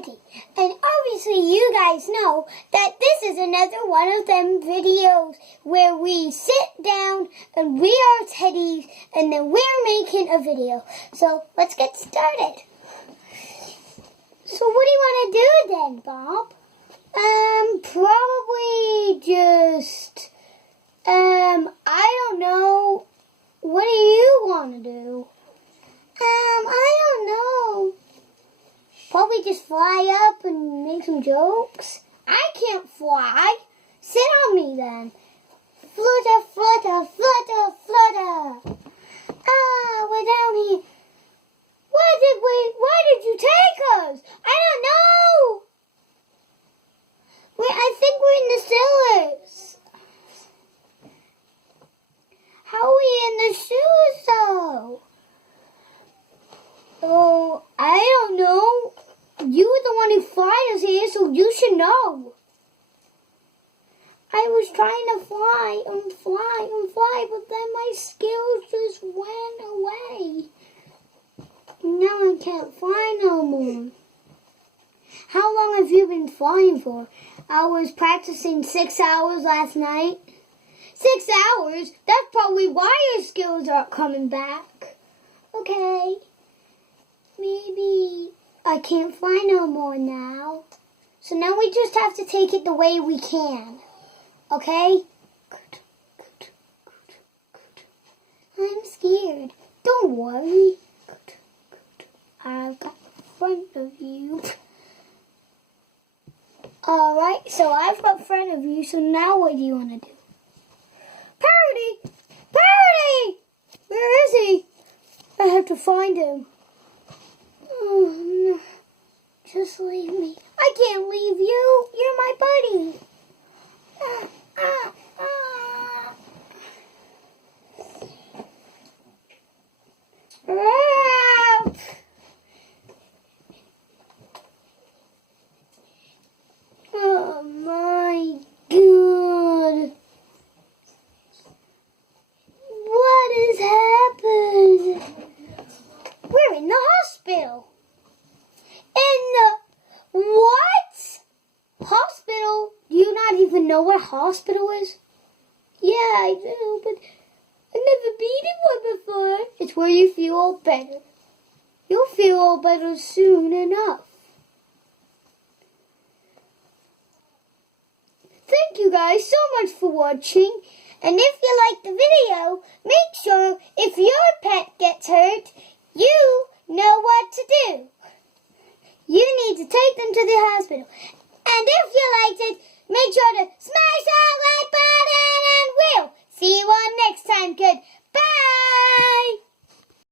Parody. And obviously you guys know that this is another one of them videos where we sit down and we are teddies and then we're making a video. So let's get started. So what do you want to do then, Bob? Probably just, I don't know. What do you want to do? I don't know. Probably just fly up and make some jokes. I can't fly. Sit on me then. Flutter, flutter, flutter, flutter. We're down here. Why did you take us? I don't know. I think we're in the sewers. How are we in the sewers though? Oh, I don't know. You were the one who flied us here, so you should know. I was trying to fly and fly and fly, but then my skills just went away. Now I can't fly no more. How long have you been flying for? I was practicing 6 hours last night. 6 hours? That's probably why your skills aren't coming back. Okay. Maybe I can't fly no more now. So now we just have to take it the way we can. Okay? I'm scared. Don't worry. I've got in front of you. Alright, so I've got in front of you, so now what do you want to do? Parrot! Parrot! Where is he? I have to find him. Oh, no. Just leave me. I can't leave you. You're my buddy. Oh my God. What has happened? We're in the hospital. In the what? Hospital? Do you not even know what a hospital is? Yeah, I do, but I've never been in one before. It's where you feel better. You'll feel better soon enough. Thank you guys so much for watching. And if you like the video, make sure if your pet gets hurt, you know what to do. You need to take them to the hospital. And if you liked it, make sure to smash that like button and we'll see you on next time. Good.